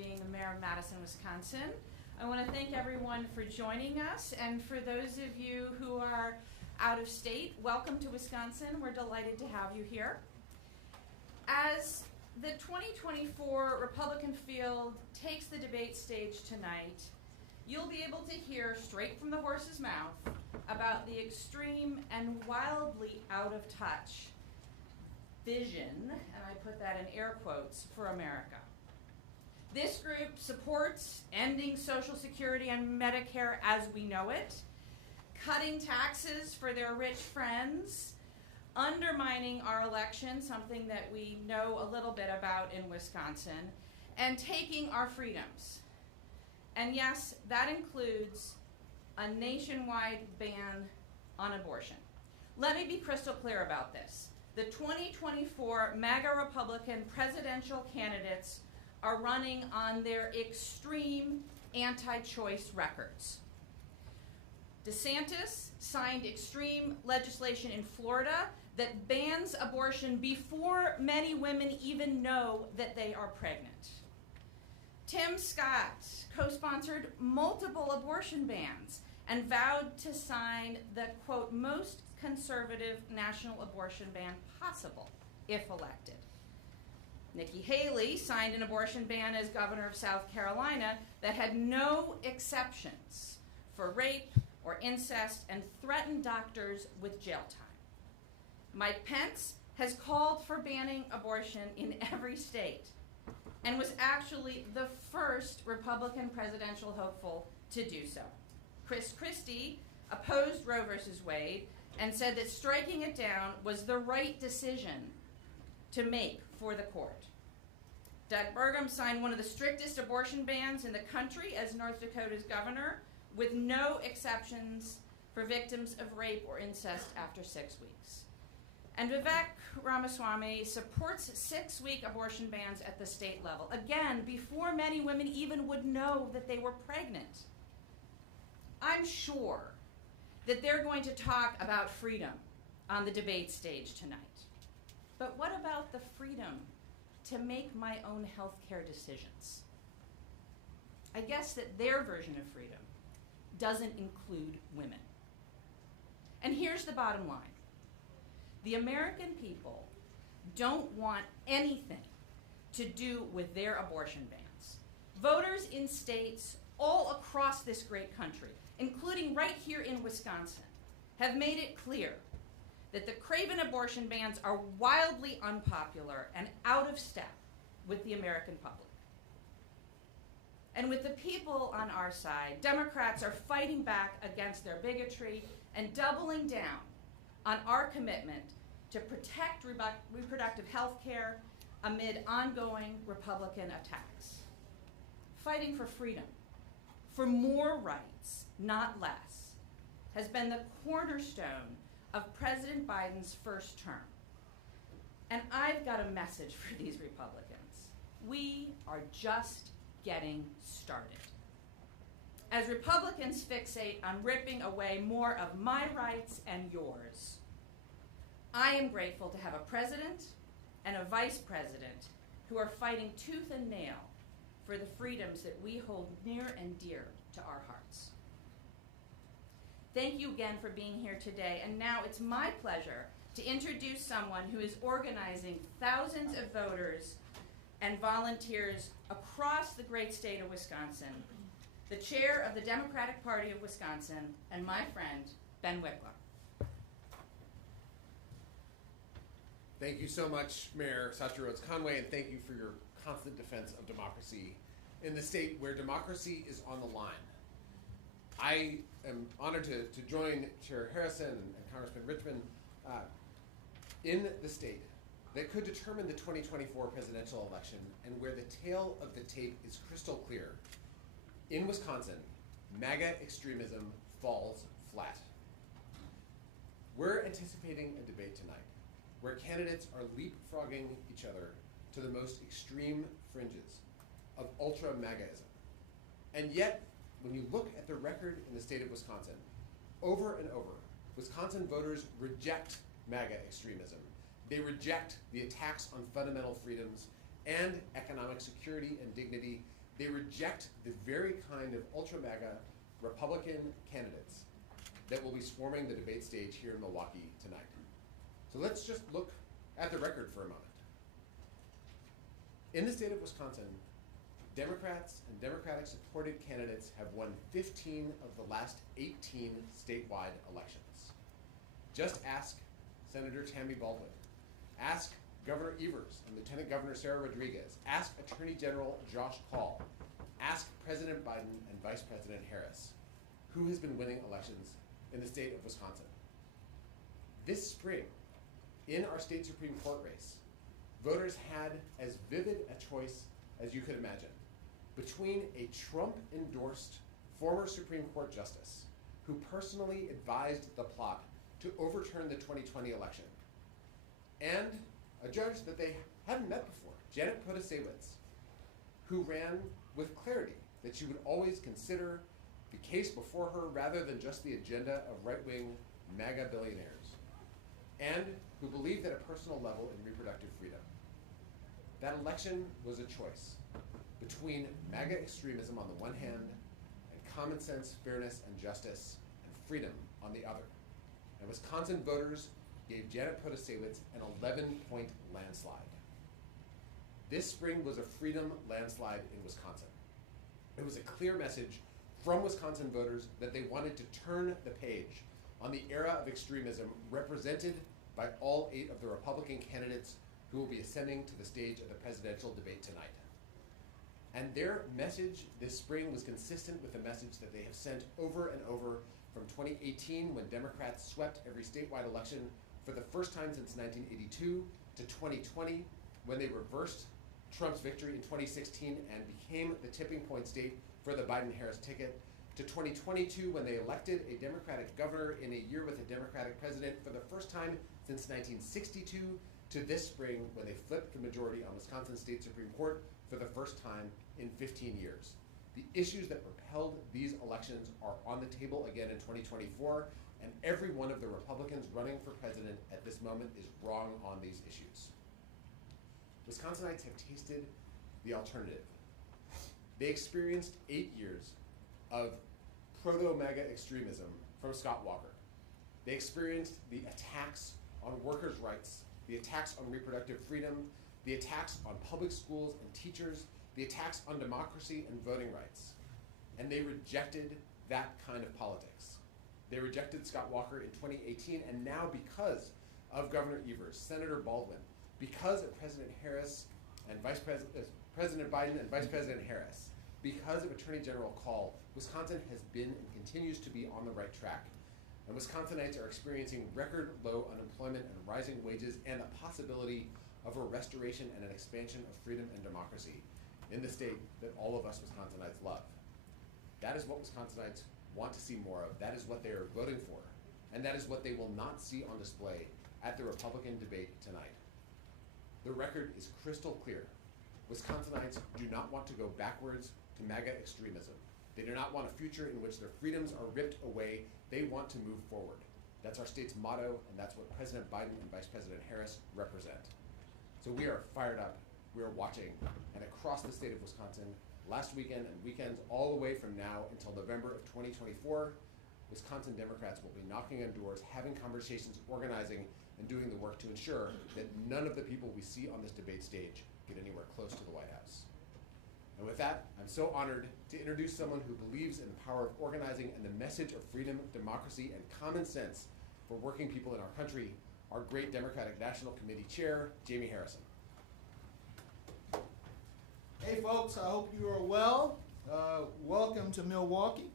being the mayor of Madison, Wisconsin. I want to thank everyone for joining us, and for those of you who are out of state, welcome to Wisconsin. We're delighted to have you here. As the 2024 Republican field takes the debate stage tonight, you'll be able to hear straight from the horse's mouth about the extreme and wildly out of touch vision, and I put that in air quotes, for America. This group supports ending Social Security and Medicare as we know it, cutting taxes for their rich friends, undermining our election, something that we know a little bit about in Wisconsin, and taking our freedoms. And yes, that includes a nationwide ban on abortion. Let me be crystal clear about this. The 2024 MAGA Republican presidential candidates are running on their extreme anti-choice records. DeSantis signed extreme legislation in Florida that bans abortion before many women even know that they are pregnant. Tim Scott co-sponsored multiple abortion bans and vowed to sign the, quote, most conservative national abortion ban possible if elected. Nikki Haley signed an abortion ban as governor of South Carolina that had no exceptions for rape or incest and threatened doctors with jail time. Mike Pence has called for banning abortion in every state and was actually the first Republican presidential hopeful to do so. Chris Christie opposed Roe v. Wade and said that striking it down was the right decision to make for the court. Doug Burgum signed one of the strictest abortion bans in the country as North Dakota's governor, with no exceptions for victims of rape or incest after 6 weeks. And Vivek Ramaswamy supports 6-week abortion bans at the state level, again, before many women even would know that they were pregnant. I'm sure that they're going to talk about freedom on the debate stage tonight. But what about the freedom to make my own health care decisions? I guess that their version of freedom doesn't include women. And here's the bottom line. The American people don't want anything to do with their abortion bans. Voters in states all across this great country, including right here in Wisconsin, have made it clear that the craven abortion bans are wildly unpopular and out of step with the American public. And with the people on our side, Democrats are fighting back against their bigotry and doubling down on our commitment to protect reproductive health care amid ongoing Republican attacks. Fighting for freedom, for more rights, not less, has been the cornerstone of President Biden's first term. And I've got a message for these Republicans. We are just getting started. As Republicans fixate on ripping away more of my rights and yours, I am grateful to have a president and a vice president who are fighting tooth and nail for the freedoms that we hold near and dear to our hearts. Thank you again for being here today, and now it's my pleasure to introduce someone who is organizing thousands of voters and volunteers across the great state of Wisconsin, the chair of the Democratic Party of Wisconsin, and my friend, Ben Wickler. Thank you so much, Mayor Satcher Rhodes Conway, and thank you for your constant defense of democracy in the state where democracy is on the line. I am honored to join Chair Harrison and Congressman Richmond in the state that could determine the 2024 presidential election and where the tale of the tape is crystal clear. In Wisconsin, MAGA extremism falls flat. We're anticipating a debate tonight where candidates are leapfrogging each other to the most extreme fringes of ultra-MAGAism. And yet, when you look at the record in the state of Wisconsin, over and over, Wisconsin voters reject MAGA extremism. They reject the attacks on fundamental freedoms and economic security and dignity They reject the very kind of ultra-MAGA Republican candidates that will be swarming the debate stage here in Milwaukee tonight. So let's just look at the record for a moment. In the state of Wisconsin, Democrats and Democratic-supported candidates have won 15 of the last 18 statewide elections. Just ask Senator Tammy Baldwin. Ask Governor Evers and Lieutenant Governor Sarah Rodriguez. Ask Attorney General Josh Kaul. Ask President Biden and Vice President Harris, who has been winning elections in the state of Wisconsin. This spring, in our state Supreme Court race, voters had as vivid a choice as you could imagine between a Trump-endorsed former Supreme Court justice who personally advised the plot to overturn the 2020 election, and a judge that they hadn't met before, Janet Protasewicz, who ran with clarity that she would always consider the case before her rather than just the agenda of right-wing MAGA billionaires, and who believed at a personal level in reproductive freedom. That election was a choice between MAGA extremism on the one hand and common sense, fairness, and justice, and freedom on the other. And Wisconsin voters gave Janet Protasewicz an 11-point landslide. This spring was a freedom landslide in Wisconsin. It was a clear message from Wisconsin voters that they wanted to turn the page on the era of extremism represented by all 8 of the Republican candidates who will be ascending to the stage of the presidential debate tonight. And their message this spring was consistent with the message that they have sent over and over from 2018, when Democrats swept every statewide election for the first time since 1982, to 2020, when they reversed Trump's victory in 2016 and became the tipping point state for the Biden-Harris ticket, to 2022, when they elected a Democratic governor in a year with a Democratic president for the first time since 1962, to this spring, when they flipped the majority on Wisconsin State Supreme Court for the first time in 15 years. The issues that propelled these elections are on the table again in 2024, and every one of the Republicans running for president at this moment is wrong on these issues. Wisconsinites have tasted the alternative. They experienced 8 years of proto-MAGA extremism from Scott Walker. They experienced the attacks on workers' rights, the attacks on reproductive freedom, the attacks on public schools and teachers, the attacks on democracy and voting rights. And they rejected that kind of politics. They rejected Scott Walker in 2018, and now because of Governor Evers, Senator Baldwin, because of President Harris and President Biden and Vice President Harris, because of Attorney General Kaul, Wisconsin has been and continues to be on the right track. And Wisconsinites are experiencing record low unemployment and rising wages, and the possibility of a restoration and an expansion of freedom and democracy in the state that all of us Wisconsinites love. That is what Wisconsinites want to see more of. That is what they are voting for. And that is what they will not see on display at the Republican debate tonight. The record is crystal clear. Wisconsinites do not want to go backwards to MAGA extremism. They do not want a future in which their freedoms are ripped away. They want to move forward. That's our state's motto, and that's what President Biden and Vice President Harris represent. So we are fired up, we are watching, and across the state of Wisconsin, last weekend and weekends all the way from now until November of 2024, Wisconsin Democrats will be knocking on doors, having conversations, organizing, and doing the work to ensure that none of the people we see on this debate stage get anywhere close to the White House. And with that, I'm so honored to introduce someone who believes in the power of organizing and the message of freedom, democracy, and common sense for working people in our country, our great Democratic National Committee Chair, Jamie Harrison. Hey folks, I hope you are well. Welcome to Milwaukee.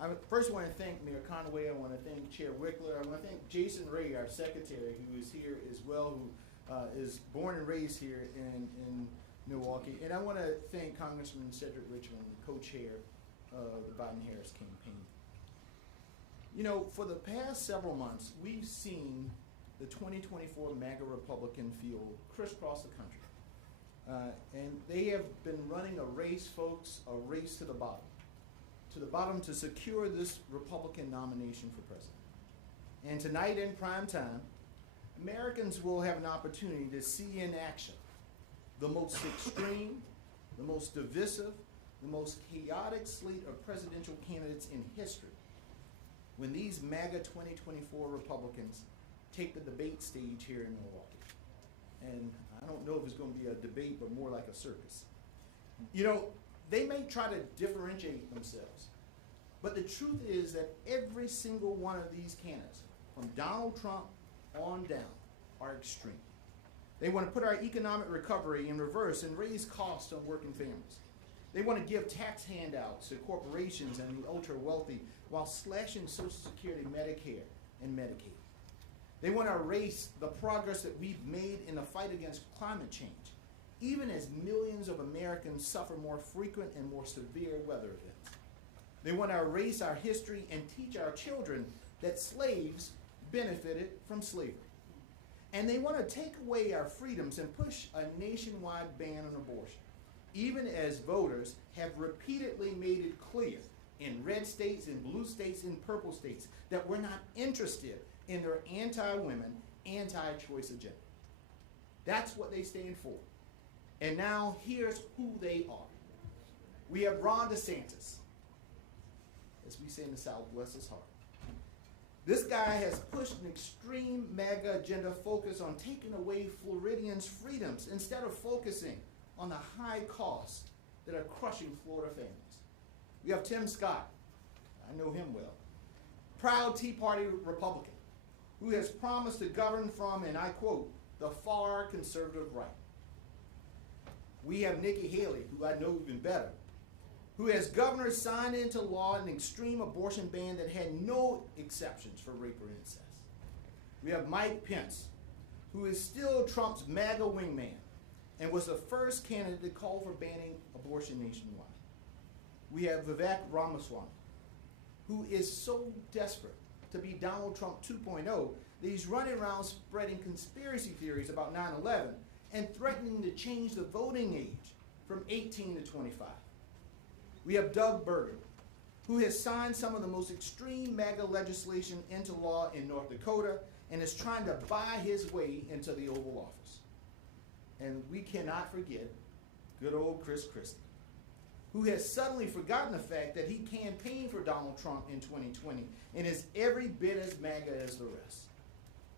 I first want to thank Mayor Conway. I want to thank Chair Wickler. I want to thank Jason Ray, our secretary, who is here as well, who is born and raised here in Milwaukee. And I want to thank Congressman Cedric Richmond, the co-chair of the Biden-Harris campaign. You know, for the past several months, we've seen the 2024 MAGA Republican field crisscross the country. And they have been running a race, folks, a race to the bottom to secure this Republican nomination for president. And tonight in prime time, Americans will have an opportunity to see in action the most extreme, the most divisive, the most chaotic slate of presidential candidates in history when these MAGA 2024 Republicans take the debate stage here in Milwaukee. And I don't know if it's going to be a debate, but more like a circus. You know, they may try to differentiate themselves, but the truth is that every single one of these candidates, from Donald Trump on down, are extreme. They want to put our economic recovery in reverse and raise costs on working families. They want to give tax handouts to corporations and the ultra-wealthy while slashing Social Security, Medicare, and Medicaid. They want to erase the progress that we've made in the fight against climate change, even as millions of Americans suffer more frequent and more severe weather events. They want to erase our history and teach our children that slaves benefited from slavery. And they want to take away our freedoms and push a nationwide ban on abortion, even as voters have repeatedly made it clear in red states, in blue states, in purple states, that we're not interested in their anti-women, anti-choice agenda. That's what they stand for. And now here's who they are. We have Ron DeSantis. As we say in the South, bless his heart. This guy has pushed an extreme MAGA agenda focused on taking away Floridians' freedoms instead of focusing on the high costs that are crushing Florida families. We have Tim Scott. I know him well. Proud Tea Party Republican who has promised to govern from, and I quote, the far conservative right. We have Nikki Haley, who I know even better, who as governor signed into law an extreme abortion ban that had no exceptions for rape or incest. We have Mike Pence, who is still Trump's MAGA wingman and was the first candidate to call for banning abortion nationwide. We have Vivek Ramaswamy, who is so desperate to be Donald Trump 2.0 that he's running around spreading conspiracy theories about 9/11 and threatening to change the voting age from 18 to 25. We have Doug Burgum, who has signed some of the most extreme MAGA legislation into law in North Dakota and is trying to buy his way into the Oval Office. And we cannot forget good old Chris Christie, who has suddenly forgotten the fact that he campaigned for Donald Trump in 2020 and is every bit as MAGA as the rest.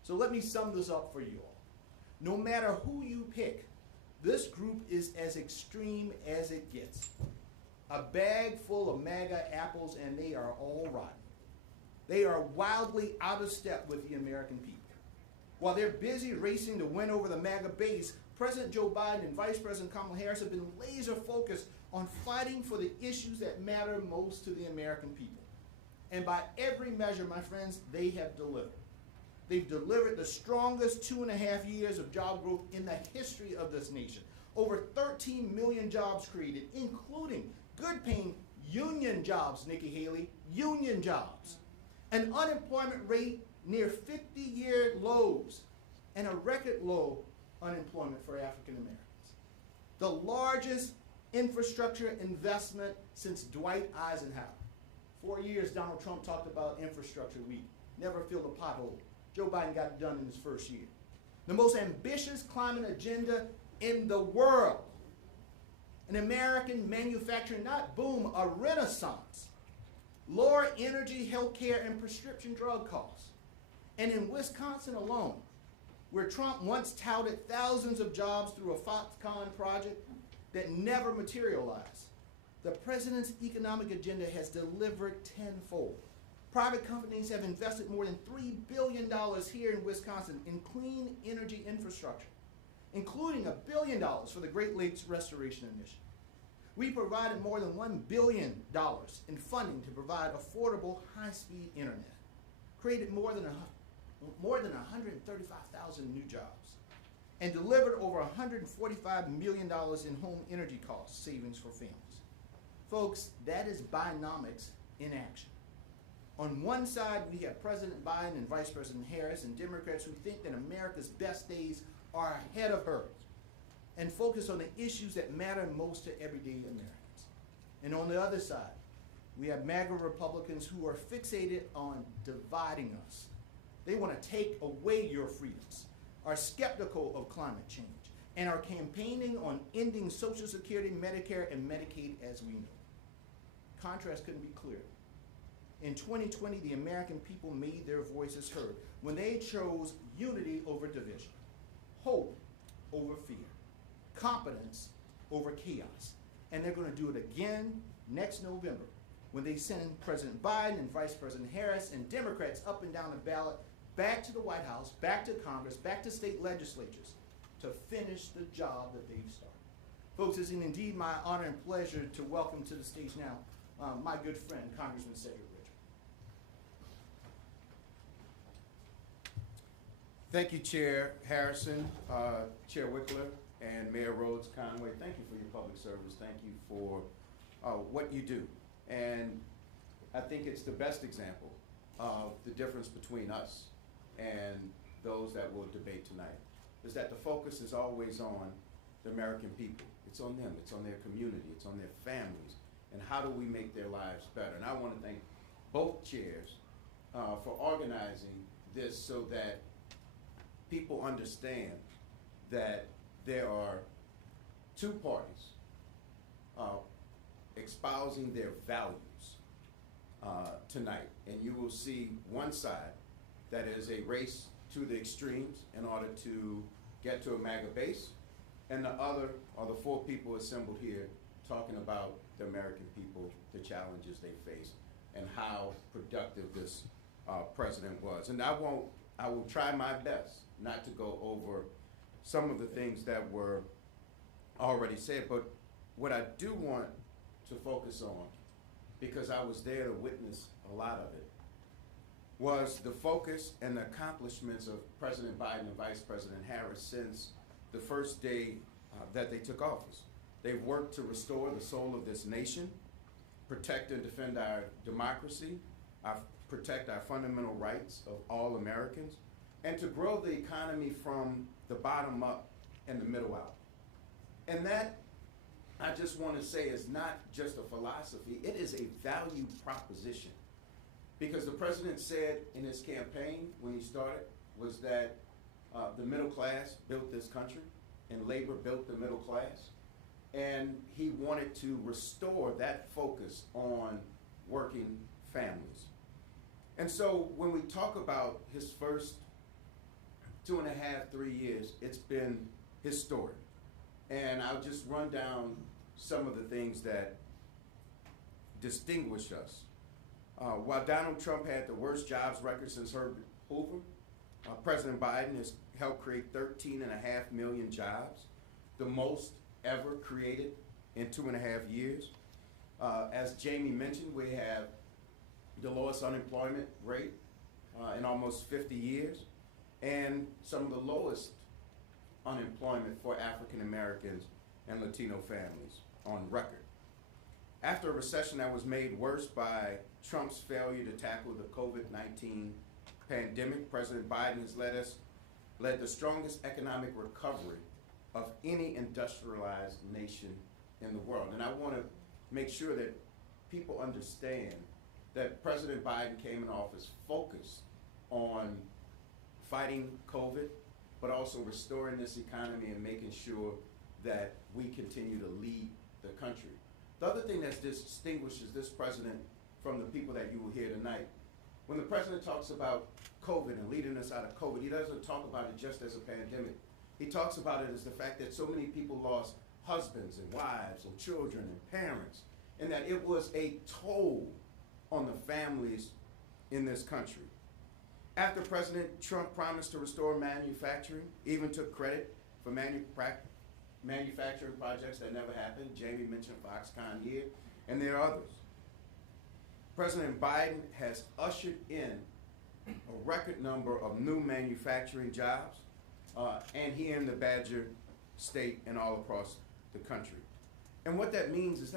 So let me sum this up for you all. No matter who you pick, this group is as extreme as it gets. A bag full of MAGA apples, and they are all rotten. They are wildly out of step with the American people. While they're busy racing to win over the MAGA base, President Joe Biden and Vice President Kamala Harris have been laser focused on fighting for the issues that matter most to the American people. And by every measure, my friends, they have delivered. They've delivered the strongest 2.5 years of job growth in the history of this nation. Over 13 million jobs created, including good-paying union jobs, Nikki Haley, union jobs. An unemployment rate near 50-year lows and a record low unemployment for African Americans. The largest infrastructure investment since Dwight Eisenhower. 4 years Donald Trump talked about infrastructure week, never filled a pothole. Joe Biden got it done in his first year. The most ambitious climate agenda in the world. An American manufacturing, not boom, a renaissance. Lower energy, healthcare, and prescription drug costs. And in Wisconsin alone, where Trump once touted thousands of jobs through a Foxconn project that never materialized, the president's economic agenda has delivered tenfold. Private companies have invested more than $3 billion here in Wisconsin in clean energy infrastructure, including $1 billion for the Great Lakes Restoration Initiative. We provided more than $1 billion in funding to provide affordable high-speed internet, created more than 135,000 new jobs, and delivered over $145 million in home energy cost savings for families. Folks, that is Bidenomics in action. On one side, we have President Biden and Vice President Harris and Democrats who think that America's best days are ahead of hers and focus on the issues that matter most to everyday Americans. And on the other side, we have MAGA Republicans who are fixated on dividing us. They want to take away your freedoms, are skeptical of climate change, and are campaigning on ending Social Security, Medicare, and Medicaid as we know. Contrast couldn't be clearer. In 2020, the American people made their voices heard when they chose unity over division, hope over fear, competence over chaos. And they're going to do it again next November when they send President Biden and Vice President Harris and Democrats up and down the ballot back to the White House, back to Congress, back to state legislatures to finish the job that they've started. Folks, it's indeed my honor and pleasure to welcome to the stage now my good friend, Congressman Cedric Richmond. Thank you, Chair Harrison, Chair Wickler, and Mayor Rhodes Conway. Thank you for your public service. Thank you for what you do. And I think it's the best example of the difference between us and those that will debate tonight, is that the focus is always on the American people. It's on them, it's on their community, it's on their families, and how do we make their lives better? And I want to thank both chairs for organizing this so that people understand that there are two parties espousing their values tonight. And you will see one side that is a race to the extremes in order to get to a MAGA base, and the other are the four people assembled here talking about the American people, the challenges they face, and how productive this president was. And I will try my best not to go over some of the things that were already said, but what I do want to focus on, because I was there to witness a lot of it, was the focus and the accomplishments of President Biden and Vice President Harris since the first day that they took office. They've worked to restore the soul of this nation, protect and defend our democracy, protect our fundamental rights of all Americans, and to grow the economy from the bottom up and the middle out. And that, I just want to say, is not just a philosophy, it is a value proposition. Because the president said in his campaign when he started was that the middle class built this country and labor built the middle class. And he wanted to restore that focus on working families. And so when we talk about his first 2.5, 3 years, it's been historic. And I'll just run down some of the things that distinguish us. While Donald Trump had the worst jobs record since Herbert Hoover, President Biden has helped create 13.5 million jobs, the most ever created in 2.5 years. As Jamie mentioned, we have the lowest unemployment rate in almost 50 years, and some of the lowest unemployment for African Americans and Latino families on record. After a recession that was made worse by Trump's failure to tackle the COVID-19 pandemic, President Biden has led the strongest economic recovery of any industrialized nation in the world. And I want to make sure that people understand that President Biden came in office focused on fighting COVID, but also restoring this economy and making sure that we continue to lead the country. The other thing that distinguishes this president from the people that you will hear tonight, when the president talks about COVID and leading us out of COVID, he doesn't talk about it just as a pandemic. He talks about it as the fact that so many people lost husbands and wives and children and parents, and that it was a toll on the families in this country. After President Trump promised to restore manufacturing, even took credit for manufacturing projects that never happened. Jamie mentioned Foxconn here, and there are others. President Biden has ushered in a record number of new manufacturing jobs, and here in the Badger State and all across the country. And what that means is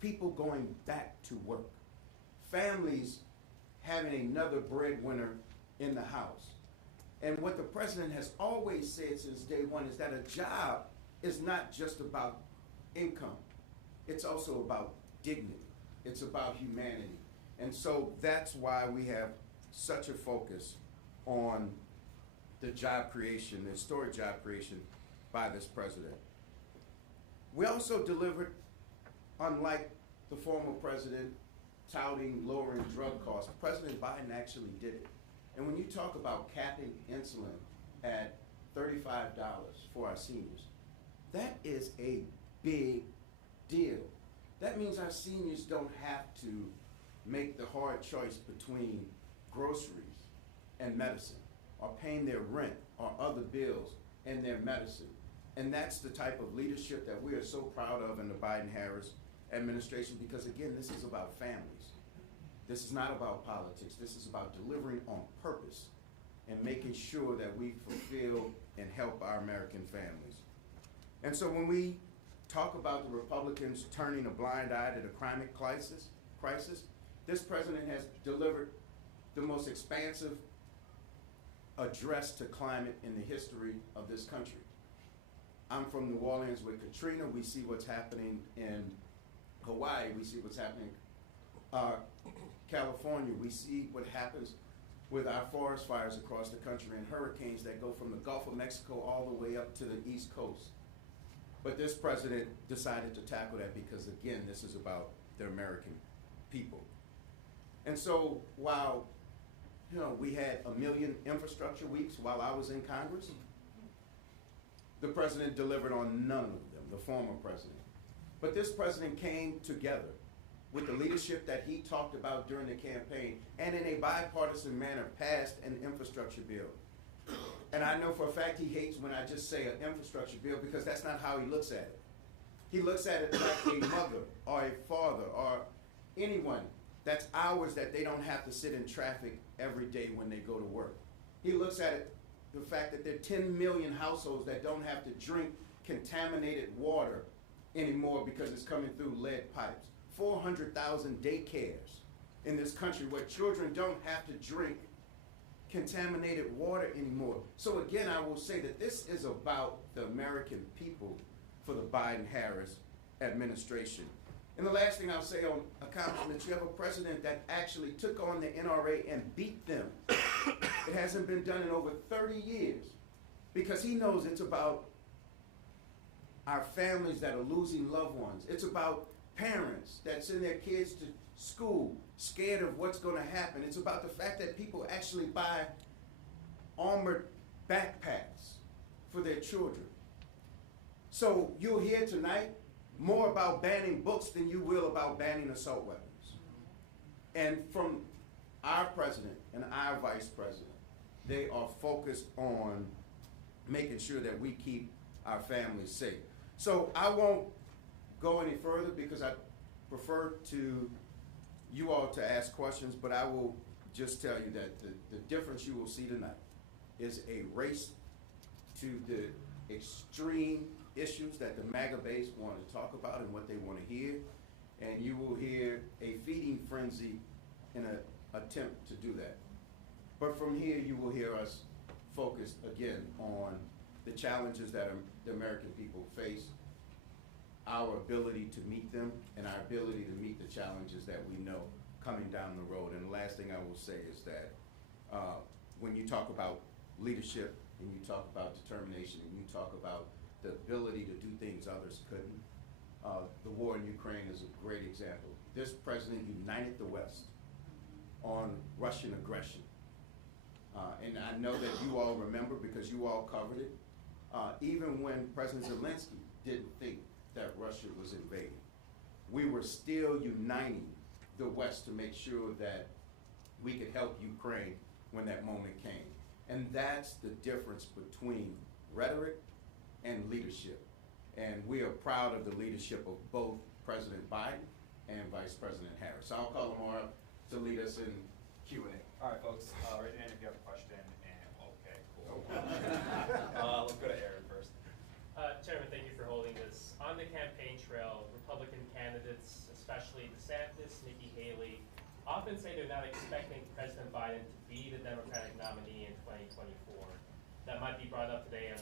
people going back to work, families having another breadwinner in the house. And what the president has always said since day one is that a job is not just about income. It's also about dignity. It's about humanity. And so that's why we have such a focus on the job creation, the historic job creation by this president. We also delivered, unlike the former president touting lowering drug costs, President Biden actually did it. And when you talk about capping insulin at $35 for our seniors, that is a big deal. That means our seniors don't have to make the hard choice between groceries and medicine, or paying their rent or other bills and their medicine. And that's the type of leadership that we are so proud of in the Biden-Harris administration, because again, this is about families. This is not about politics. This is about delivering on purpose and making sure that we fulfill and help our American families. And so when we talk about the Republicans turning a blind eye to the climate crisis, this president has delivered the most expansive address to climate in the history of this country. I'm from New Orleans with Katrina. We see what's happening in Hawaii. We see what's happening California. We see what happens with our forest fires across the country and hurricanes that go from the Gulf of Mexico all the way up to the East Coast. But this president decided to tackle that because, again, this is about the American people. And so while, we had 1 million infrastructure weeks while I was in Congress, the president delivered on none of them, the former president. But this president came together with the leadership that he talked about during the campaign, and in a bipartisan manner passed an infrastructure bill. And I know for a fact he hates when I just say an infrastructure bill, because that's not how he looks at it. He looks at it like a mother or a father or anyone that's hours that they don't have to sit in traffic every day when they go to work. He looks at it, the fact that there are 10 million households that don't have to drink contaminated water anymore because it's coming through lead pipes. 400,000 daycares in this country where children don't have to drink contaminated water anymore. So again, I will say that this is about the American people for the Biden-Harris administration. And the last thing I'll say on accomplishments, you have a president that actually took on the NRA and beat them. It hasn't been done in over 30 years because he knows it's about our families that are losing loved ones. It's about parents that send their kids to school scared of what's going to happen. It's about the fact that people actually buy armored backpacks for their children. So you'll hear tonight more about banning books than you will about banning assault weapons. And from our president and our vice president, they are focused on making sure that we keep our families safe. So I won't go any further because I prefer to you all to ask questions, but I will just tell you that the difference you will see tonight is a race to the extreme issues that the MAGA base want to talk about and what they want to hear, and you will hear a feeding frenzy in an attempt to do that. But from here, you will hear us focus again on the challenges that the American people face, our ability to meet them, and our ability to meet the challenges that we know coming down the road. And the last thing I will say is that when you talk about leadership, and you talk about determination, and you talk about the ability to do things others couldn't, the war in Ukraine is a great example. This president united the West on Russian aggression. And I know that you all remember because you all covered it. Even when President Zelensky didn't think that Russia was invading, we were still uniting the West to make sure that we could help Ukraine when that moment came. And that's the difference between rhetoric and leadership. And we are proud of the leadership of both President Biden and Vice President Harris. So I'll call them up to lead us in Q&A. All right, folks, raise your hand if you have a question. And okay, cool. Let's go to Aaron first. Chairman, thank you for holding this. On the campaign trail, Republican candidates, especially DeSantis, Nikki Haley, often say they're not expecting President Biden to be the Democratic nominee in 2024. That might be brought up today on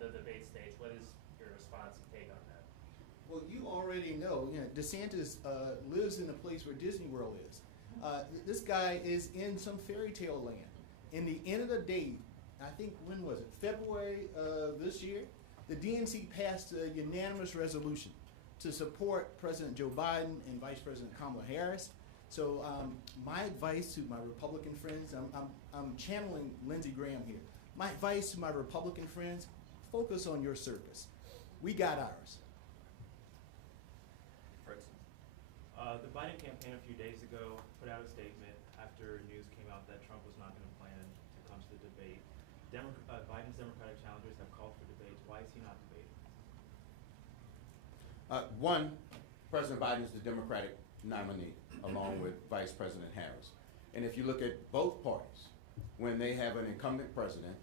the debate stage. What is your response and take on that? Well, you already know, DeSantis lives in the place where Disney World is. This guy is in some fairy tale land. In the end of the day, I think, when was it? February this year, the DNC passed a unanimous resolution to support President Joe Biden and Vice President Kamala Harris. So my advice to my Republican friends, I'm channeling Lindsey Graham here. My advice to my Republican friends, focus on your service. We got ours. Fritz. The Biden campaign a few days ago put out a statement after news came out that Trump was not going to plan to come to the debate. Biden's Democratic challengers have called for debates. Why is he not debating? One, President Biden is the Democratic nominee, along with Vice President Harris. And if you look at both parties, when they have an incumbent president,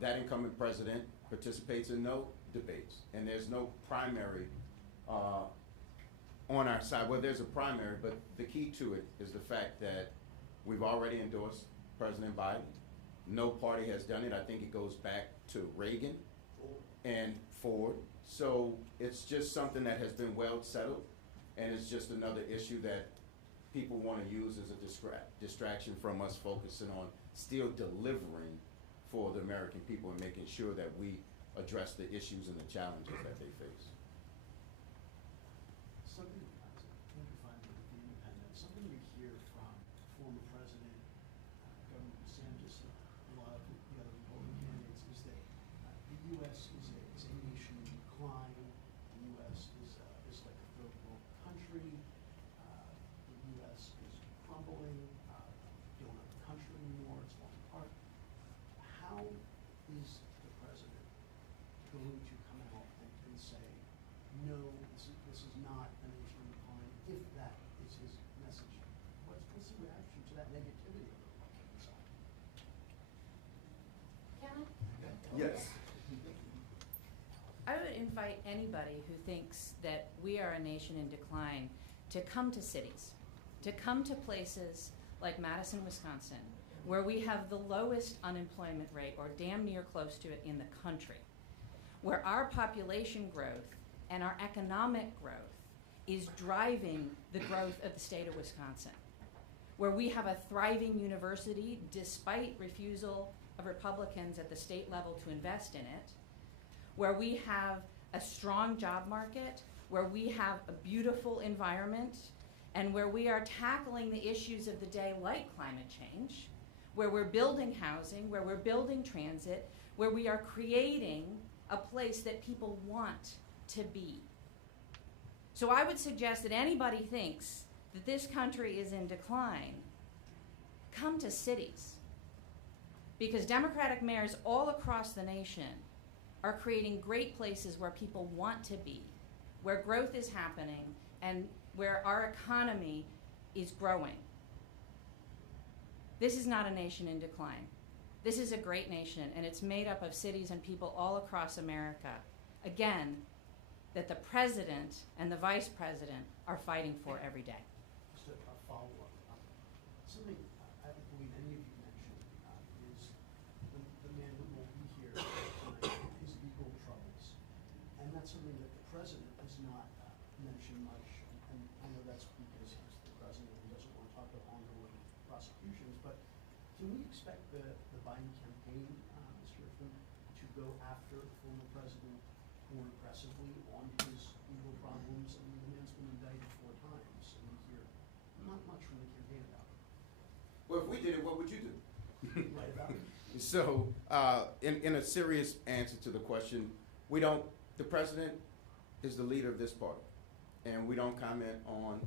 that incumbent president participates in no debates, and there's no primary on our side. Well, there's a primary, but the key to it is the fact that we've already endorsed President Biden. No party has done it. I think it goes back to Reagan and Ford. So it's just something that has been well settled, and it's just another issue that people want to use as a distraction from us focusing on still delivering for the American people and making sure that we address the issues and the challenges that they face. Something, thank you finally with the independent, something you hear from former President, Governor DeSantis, a lot of the other Republican candidates, is that the U.S. is a nation in decline. The U.S. is like a third world country. The U.S. is crumbling. We don't have a country anymore. It's falling apart. How is the president going to come out and say, no, this is not a nation in decline, if that is his message? What's the reaction to that negativity on the Republican side? Can I? Yes. I would invite anybody who thinks that we are a nation in decline to come to cities, to come to places like Madison, Wisconsin, where we have the lowest unemployment rate, or damn near close to it, in the country, where our population growth and our economic growth is driving the growth of the state of Wisconsin, where we have a thriving university despite refusal of Republicans at the state level to invest in it, where we have a strong job market, where we have a beautiful environment, and where we are tackling the issues of the day like climate change, where we're building housing, where we're building transit, where we are creating a place that people want to be. So I would suggest that anybody thinks that this country is in decline, come to cities. Because Democratic mayors all across the nation are creating great places where people want to be, where growth is happening, and where our economy is growing. This is not a nation in decline. This is a great nation, and it's made up of cities and people all across America. Again, that the president and the vice president are fighting for every day. Just a follow-up. Something I don't believe any of you mentioned is the man who will be here tonight, his legal troubles. And that's something that the president has not mentioned much. And I know that's because he's the president and doesn't want to talk about ongoing prosecutions. But can we expect the Biden campaign, Mr. Richmond, to go after former president more aggressively on his legal problems? I mean, the man's been indicted 4 times, and we hear not much from the campaign about it. Well, if we did it, what would you do? Right about it. So, in a serious answer to the question, the president is the leader of this party, and we don't comment on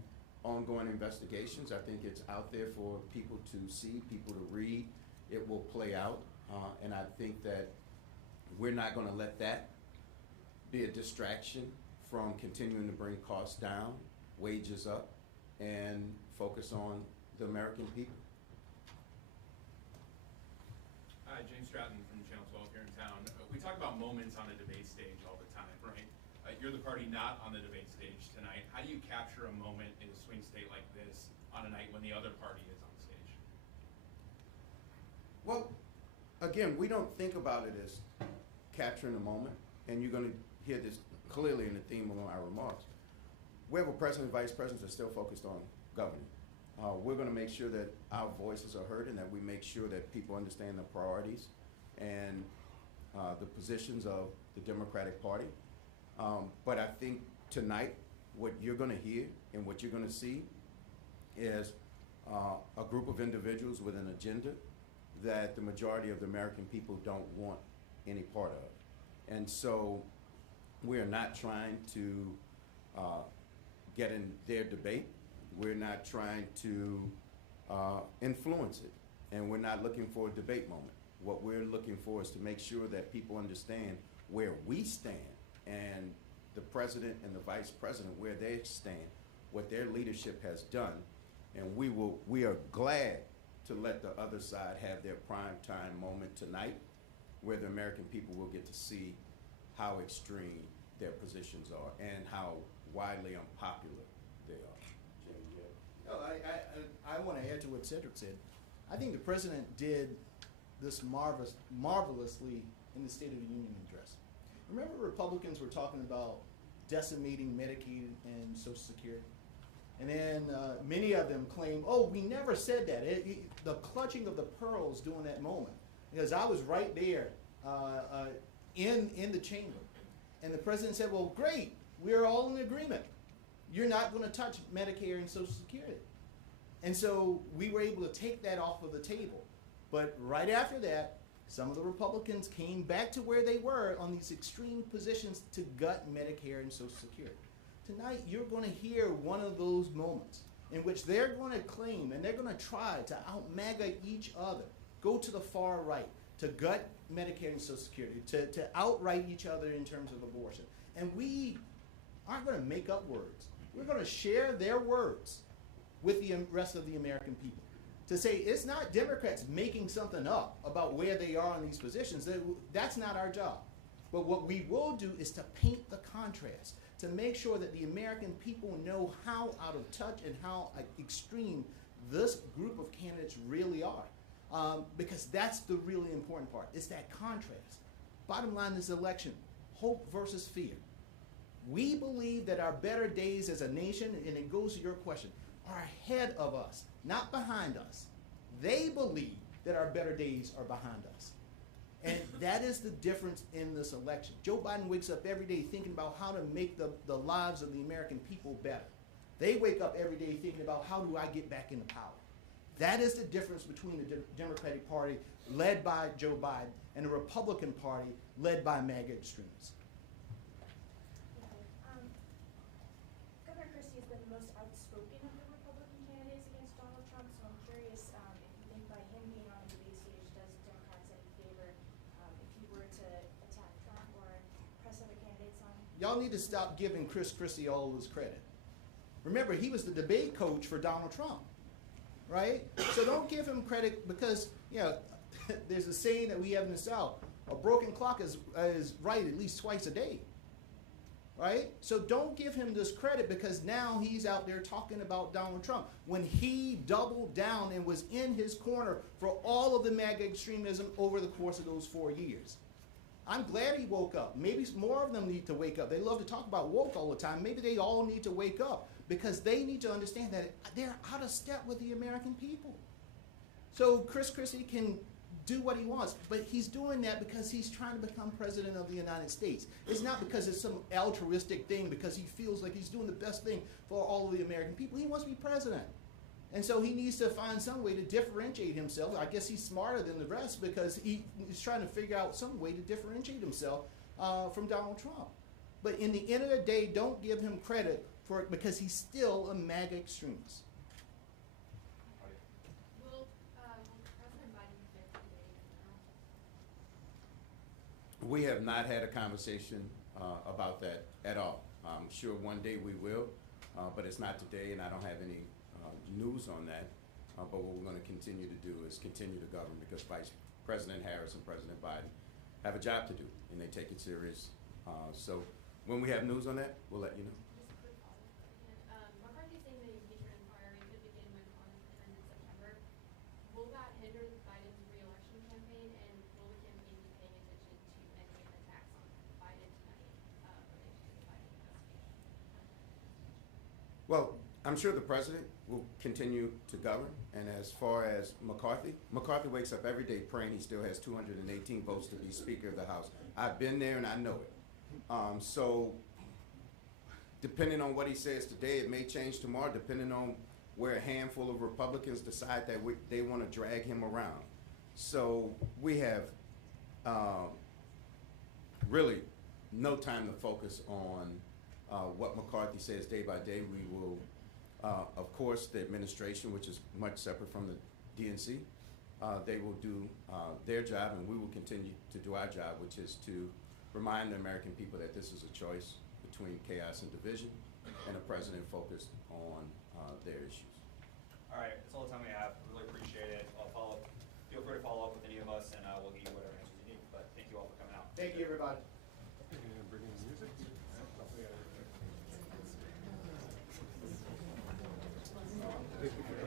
ongoing investigations. I think it's out there for people to see, people to read. It will play out, and I think that we're not going to let that be a distraction from continuing to bring costs down, wages up, and focus on the American people. Hi, James Stratton from Channel 12 here in town. We talk about moments on the debate stage all the time, right? You're the party not on the debate stage tonight. How do you capture a moment in a swing state like this on a night when the other party is on stage? Well, again, we don't think about it as capturing a moment, and you're going to hear this clearly in the theme of our remarks. We have a president and vice president that are still focused on governing. We're going to make sure that our voices are heard and that we make sure that people understand the priorities and the positions of the Democratic Party. But I think tonight, what you're going to hear and what you're going to see is a group of individuals with an agenda that the majority of the American people don't want any part of. And so we are not trying to get in their debate. We're not trying to influence it. And we're not looking for a debate moment. What we're looking for is to make sure that people understand where we stand and the president and the vice president, where they stand, what their leadership has done. And we are glad to let the other side have their prime time moment tonight, where the American people will get to see how extreme their positions are and how widely unpopular they are. Jim, No, I want to add to what Cedric said. I think the president did this marvelously in the State of the Union address. Remember, Republicans were talking about decimating Medicaid and Social Security? And then many of them claim, oh, we never said that. The clutching of the pearls during that moment. Because I was right there in the chamber. And the president said, well, great, we're all in agreement. You're not going to touch Medicare and Social Security. And so we were able to take that off of the table. But right after that, some of the Republicans came back to where they were on these extreme positions to gut Medicare and Social Security. Tonight, you're going to hear one of those moments in which they're going to claim and they're going to try to out-MAGA each other, go to the far right, to gut Medicare and Social Security, to outright each other in terms of abortion. And we aren't going to make up words. We're going to share their words with the rest of the American people. To say it's not Democrats making something up about where they are in these positions, that's not our job. But what we will do is to paint the contrast, to make sure that the American people know how out of touch and how extreme this group of candidates really are. Because that's the really important part. It's that contrast. Bottom line, this election, hope versus fear. We believe that our better days as a nation, and it goes to your question, are ahead of us, not behind us. They believe that our better days are behind us. And that is the difference in this election. Joe Biden wakes up every day thinking about how to make the lives of the American people better. They wake up every day thinking about how do I get back into power. That is the difference between the Democratic Party led by Joe Biden and the Republican Party led by MAGA extremists. Governor Christie has been the most outspoken of the Republican candidates against Donald Trump, so I'm curious if you think by him being on the debate stage does Democrats any favor if he were to attack Trump or press other candidates on him? Y'all need to stop giving Chris Christie all his credit. Remember, he was the debate coach for Donald Trump, right? So don't give him credit because, you know, there's a saying that we have in the South, a broken clock is right at least twice a day, right? So don't give him this credit because now he's out there talking about Donald Trump when he doubled down and was in his corner for all of the MAGA extremism over the course of those 4 years. I'm glad he woke up. Maybe more of them need to wake up. They love to talk about woke all the time. Maybe they all need to wake up because they need to understand that they're out of step with the American people. So Chris Christie can do what he wants, but he's doing that because he's trying to become president of the United States. It's not because it's some altruistic thing, because he feels like he's doing the best thing for all of the American people. He wants to be president. And so he needs to find some way to differentiate himself. I guess he's smarter than the rest because he's trying to figure out some way to differentiate himself from Donald Trump. But in the end of the day, don't give him credit for it because he's still a MAGA extremist. Will President Biden fit today? We have not had a conversation about that at all. I'm sure one day we will, but it's not today, and I don't have any news on that. But what we're going to continue to do is continue to govern because Vice President Harris and President Biden have a job to do, and they take it serious. So when we have news on that, we'll let you know. Just a quick follow-up. McCarthy saying the impeachment inquiry could begin when Congress returns in September. Will that hinder Biden's re-election campaign, and will the campaign be paying attention to any attacks on Biden tonight related to the Biden investigation? Well, I'm sure the president will continue to govern, and as far as McCarthy wakes up every day praying he still has 218 votes to be Speaker of the House. I've been there and I know it. So depending on what he says today, it may change tomorrow, depending on where a handful of Republicans decide that they want to drag him around. So we have really no time to focus on what McCarthy says day by day. We will, of course, the administration, which is much separate from the DNC, they will do their job, and we will continue to do our job, which is to remind the American people that this is a choice between chaos and division and a president focused on their issues. All right, that's all the time we have. Really appreciate it. Feel free to follow up with any of us, and we'll give you whatever answers you need. But thank you all for coming out. Thank you, everybody.